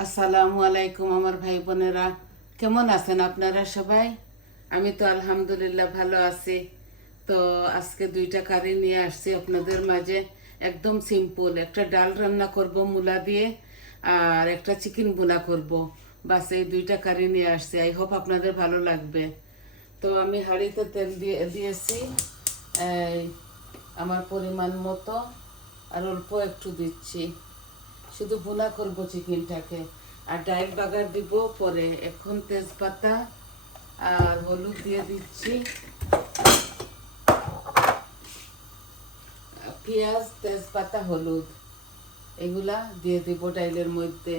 আসসালামু আলাইকুম আমার ভাই বোনেরা, কেমন আছেন আপনারা সবাই? আমি তো আলহামদুলিল্লাহ ভালো আছি। তো আজকে দুইটা কারি নিয়ে আসছি আপনাদের মাঝে। একদম সিম্পল একটা ডাল রান্না করব মূলা দিয়ে, আর একটা চিকেন ভুনা করব। বাস এই দুইটা কারি নিয়ে আসছি, আই হোপ আপনাদের ভালো লাগবে। তো আমি হাঁড়িতে তেল দিয়েছি এই আমার পরিমাণ মতো, আর অল্প একটু দিচ্ছি। শুধু ভুনা করব চিকেনটাকে, আর ডাইল বাগার দিব পরে। এখন তেজপাতা আর হলুদ দিয়ে দিচ্ছি, পেঁয়াজ তেজপাতা হলুদ এগুলা দিয়ে দিব ডাইলের মধ্যে,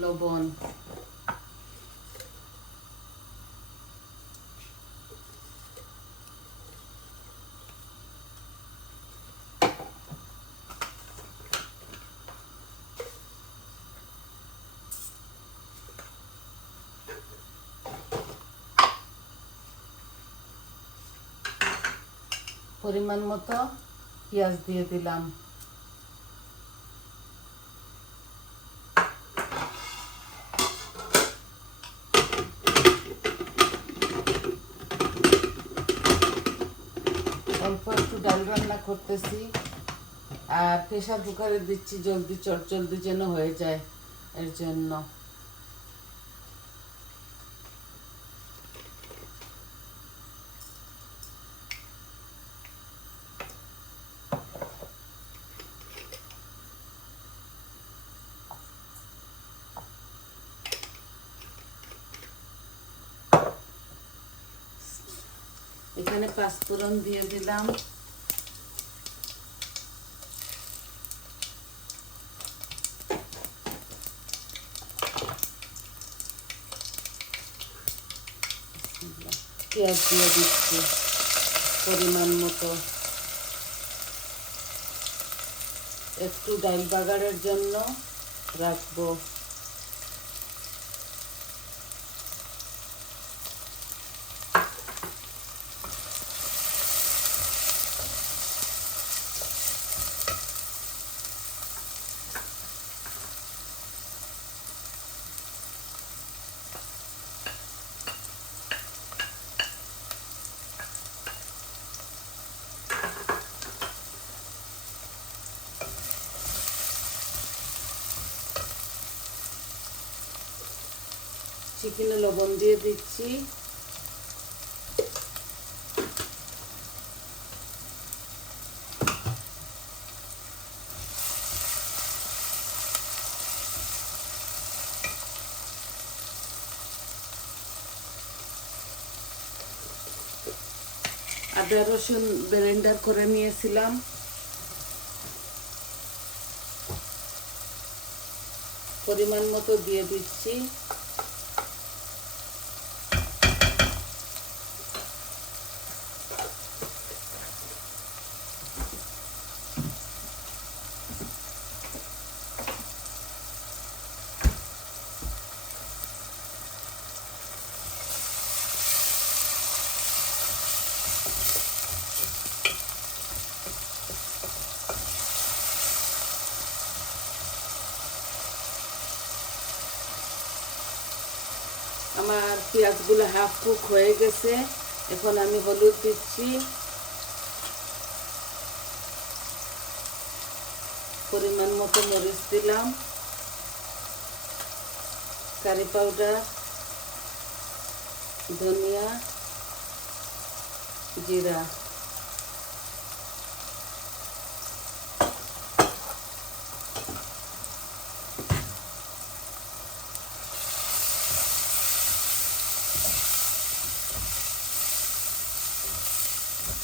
লবণ। পরিমাণ মতো পেঁয়াজ দিয়ে দিলাম। অল্প একটু ডাল রান্না করতেছি, আর প্রেশার কুকারে দিচ্ছি জলদি চটজলদি যেন হয়ে যায়, এর জন্য। এখানে পাঁচফোড়ন দিয়ে দিলাম, পেঁয়াজ দিয়ে দিচ্ছি পরিমাণ মতো। একটু ডাল বাগারের জন্য রাখবো। চিকেনে লবণ দিয়ে দিচ্ছি, আদা রসুন ব্লেন্ডার করে নিয়েছিলাম, পরিমাণ মতো দিয়ে দিচ্ছি। আমার পেঁয়াজগুলো হাফ কুক হয়ে গেছে, এখন আমি হলুদ দিচ্ছি, পরিমাণ মতো মরিচ দিলাম, কারি পাউডার, ধনিয়া, জিরা।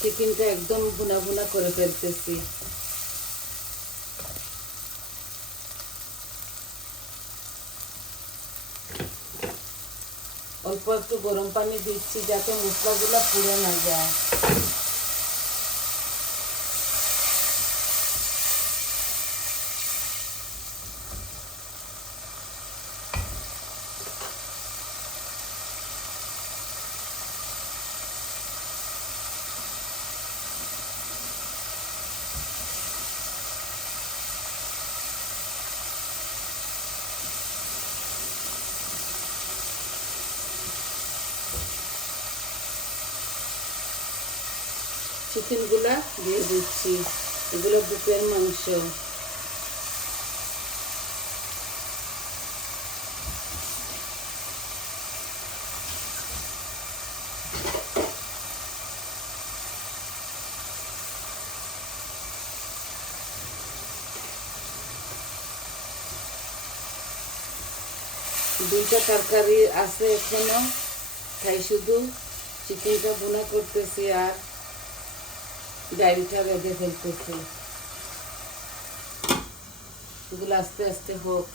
চিকেনটা একদম ভুনা ভুনা করে ফেলতেছি। অল্প একটু গরম পানি দিচ্ছি যাতে মশলাগুলো পুড়ে না যায়। চিকেনগুলা দিয়ে দিচ্ছি। এগুলো বুকের মাংস। দুইটা তরকারি আছে এখনো, তাই শুধু চিকেনটা ভুনা করতেছি আর ডাইলটা বেঁধে ফেলতেছি। এগুলো আস্তে আস্তে হোক।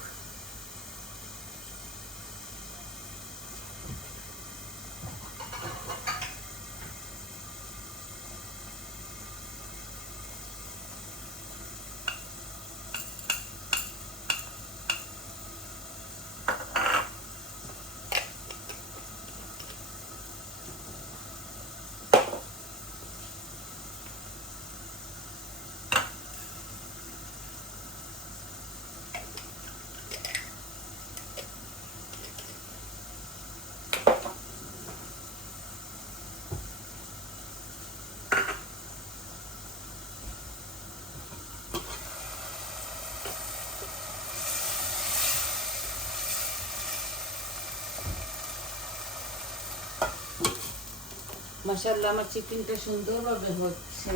মাশাআল্লাহ, আমার চিকেনটা সুন্দরভাবে হচ্ছে।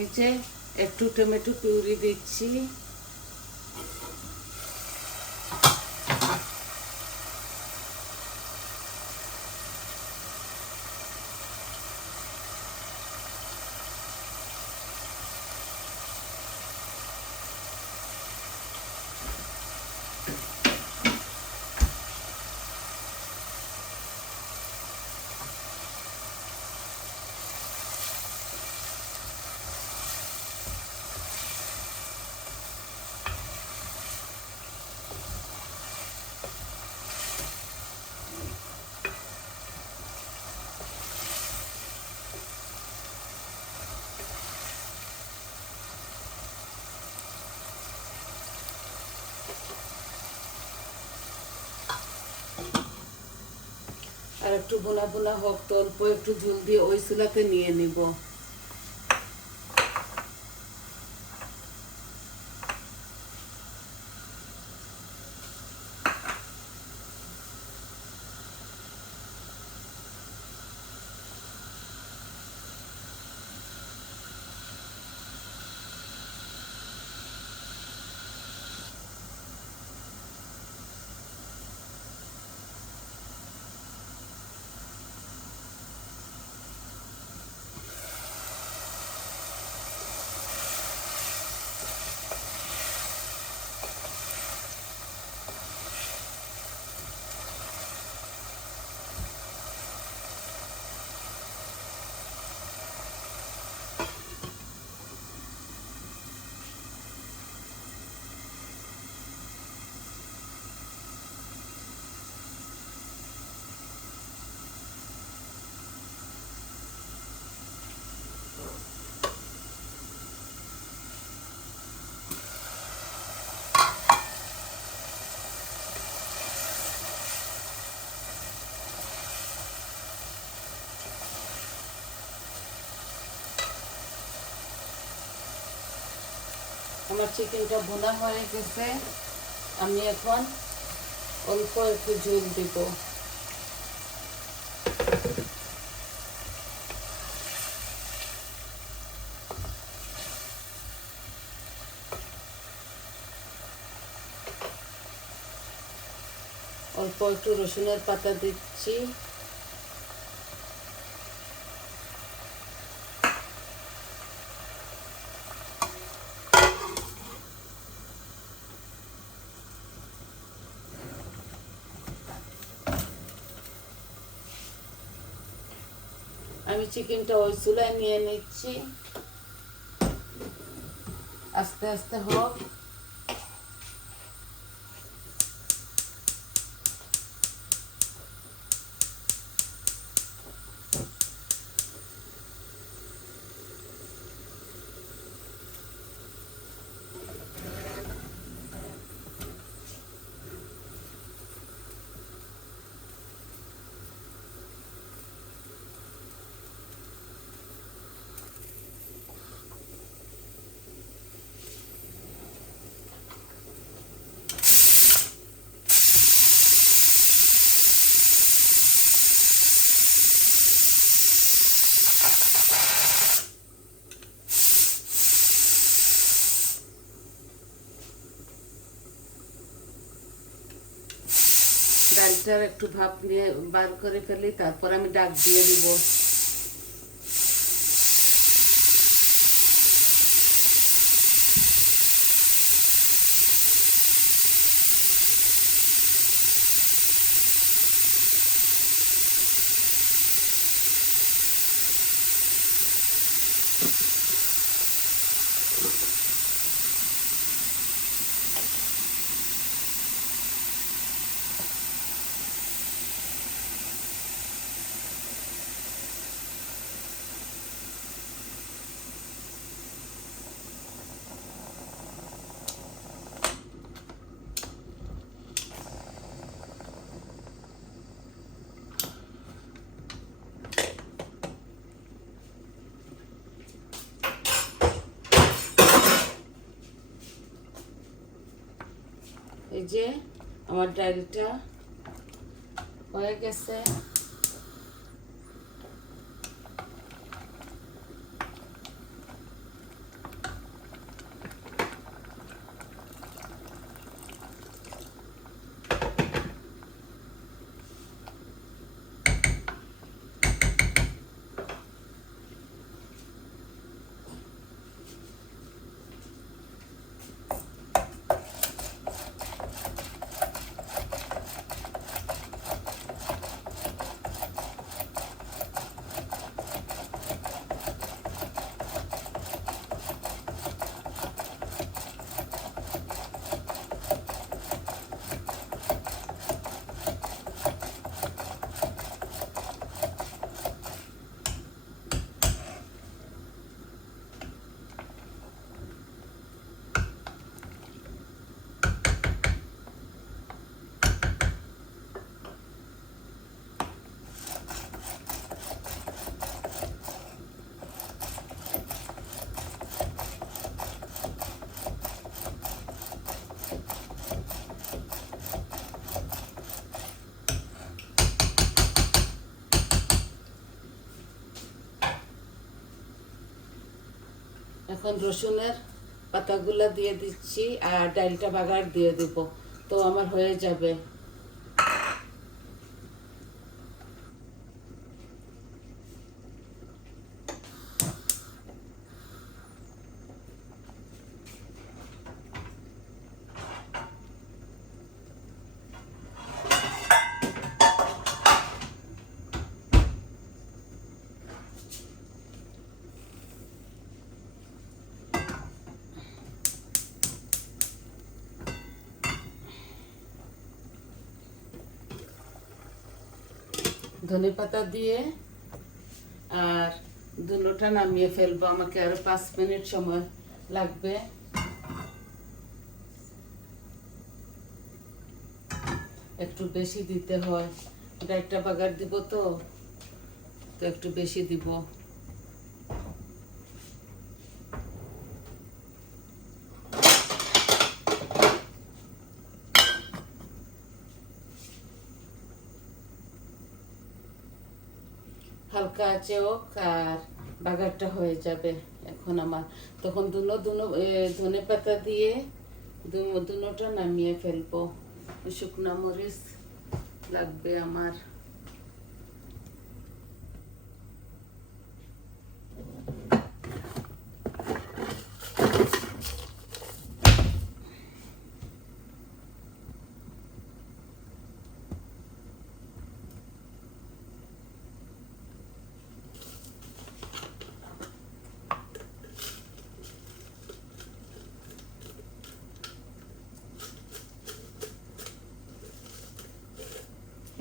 এই যে একটু টমেটো পিউরি দিচ্ছি। আর একটু বোনা বোনা হোক, তো অল্প একটু ঝোল দিয়ে ওই চুলাতে নিয়ে নিব। আমার চিকেনটা বোনা হয়ে গেছে। আমি এখন অল্প একটু ঝোল দিব। অল্প একটু রসুনের পাতা দিচ্ছি। আমি চিকেনটা ওই চুলায় নিয়ে নিচ্ছি। আস্তে আস্তে হোক। ডালটার একটু ভাপ নিয়ে বার করে ফেলি, তারপর আমি ডাক দিয়ে দিব। এই যে আমার ডালটা হয়ে গেছে। এখন রসুনের পাতাগুলা দিয়ে দিচ্ছি আর ডালটা বাগার দিয়ে দেব, তো আমার হয়ে যাবে। ধনেপাতা দিয়ে আর দুটোটা নামিয়ে ফেলবো, আমাকে আরো 5 মিনিট সময় লাগবে। একটু বেশি দিতে হয়, এটা একটা বাগার দিব তো তো একটু বেশি দিব। হালকা আছে হোক আর বাগারটা হয়ে যাবে। এখন আমার তখন ধনে পাতা দিয়ে দুটোটা নামিয়ে ফেলবো। শুকনা মরিচ লাগবে আমার।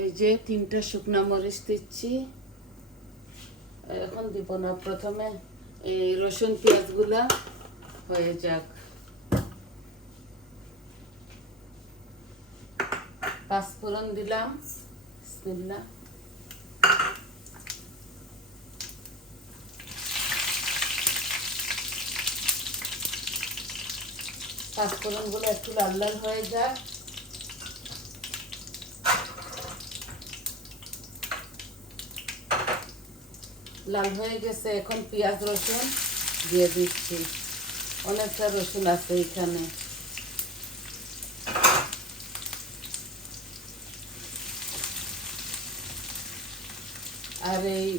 এই যে 3টা শুকনা মরিচ দিচ্ছি, এখন দিব না, প্রথমে এই রসুন পেঁয়াজগুলা হয়ে যাক। 5 ফোড়ন দিলাম, বিসমিল্লাহ। পাঁচফোড়নগুলো একটু লাল লাল হয়ে যাক। লাল হয়ে গেছে, এখন পেঁয়াজ রসুন দিয়ে দিচ্ছি। অনেকটা রসুন আছে এখানে। আর এই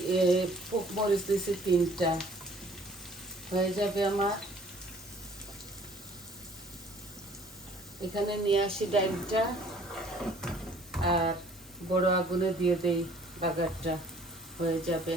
পোক মরিচ দিয়েছি 3টা, হয়ে যাবে আমার। এখানে নিয়ে আসি ডালটা আর বড় আগুনে দিয়ে দেই বাগারটা, হয়ে যাবে।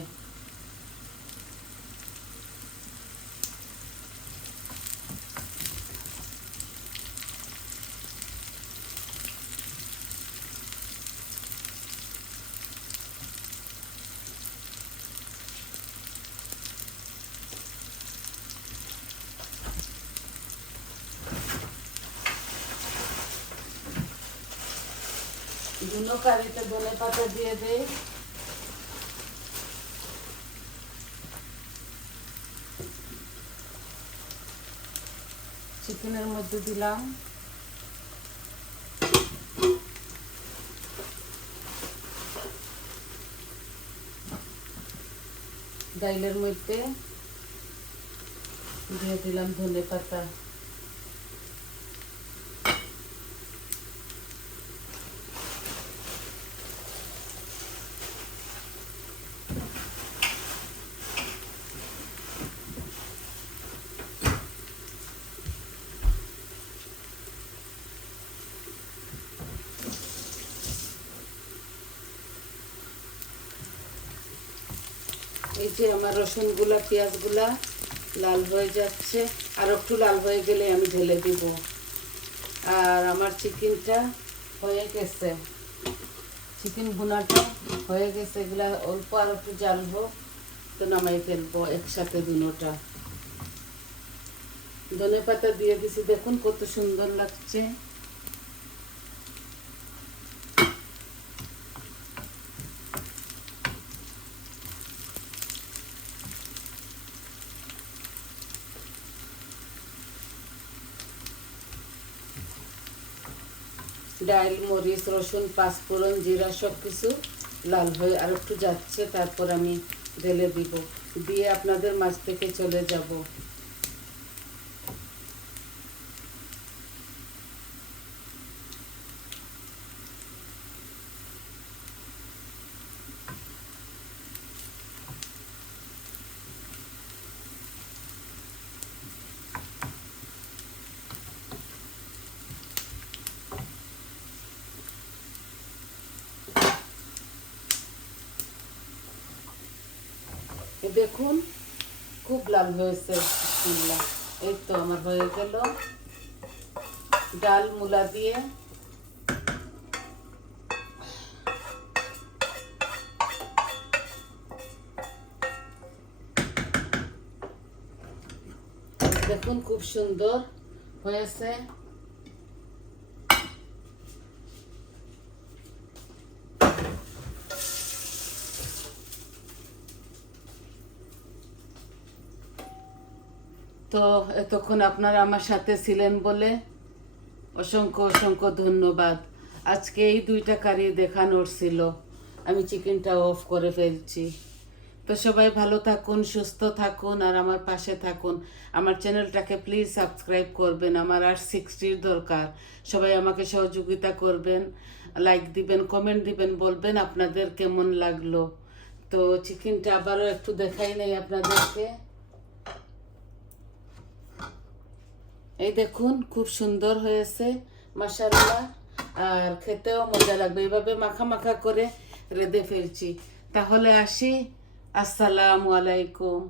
দুনো কারিতে ধনে পাতা দিয়ে দেই। চিকেনের মধ্যে দিলাম। ডাইলের মধ্যে দিয়ে দিলাম ধনে পাতা। এই যে আমার রসুনগুলা পেঁয়াজগুলা লাল হয়ে যাচ্ছে, আর একটু লাল হয়ে গেলে আমি ঢেলে দিব। আর আমার চিকেনটা হয়ে গেছে, চিকেন ভুনাটা হয়ে গেছে। এগুলা অল্প আর একটু জ্বালবো, তো নামাই ফেলবো একসাথে দুটোটা। ধনে পাতা দিয়ে দিছি, দেখুন কত সুন্দর লাগছে। ডাল, মরিচ, রসুন, পাঁচফোড়ন, জিরা সব কিছু লাল হয়ে আর একটু যাচ্ছে, তারপর আমি ঢেলে দিব, দিয়ে আপনাদের মাছ থেকে চলে যাব। দেখুন খুব লাল হয়েছে। এই তো আমার হয়ে গেল ডাল মূলা দিয়ে। দেখুন খুব সুন্দর হয়েছে। তো এতক্ষণ আপনারা আমার সাথে ছিলেন বলে অসংখ্য অসংখ্য ধন্যবাদ। আজকে এই 2টা কারি দেখানোর ছিল, আমি চিকেনটা অফ করে ফেলছি। তো সবাই ভালো থাকুন, সুস্থ থাকুন, আর আমার পাশে থাকুন। আমার চ্যানেলটাকে প্লিজ সাবস্ক্রাইব করবেন, আমার আর 60 দরকার। সবাই আমাকে সহযোগিতা করবেন, লাইক দিবেন, কমেন্ট দিবেন, বলবেন আপনাদের কেমন লাগলো। তো চিকেনটা আবারও একটু দেখাই নেই আপনাদেরকে। এই দেখুন খুব সুন্দর হয়েছে মাশাআল্লাহ, আর খেতেও মজা লাগবে। এইভাবে মাখা মাখা করে রেঁধে ফেলছি। তাহলে আসি, আসসালামু আলাইকুম।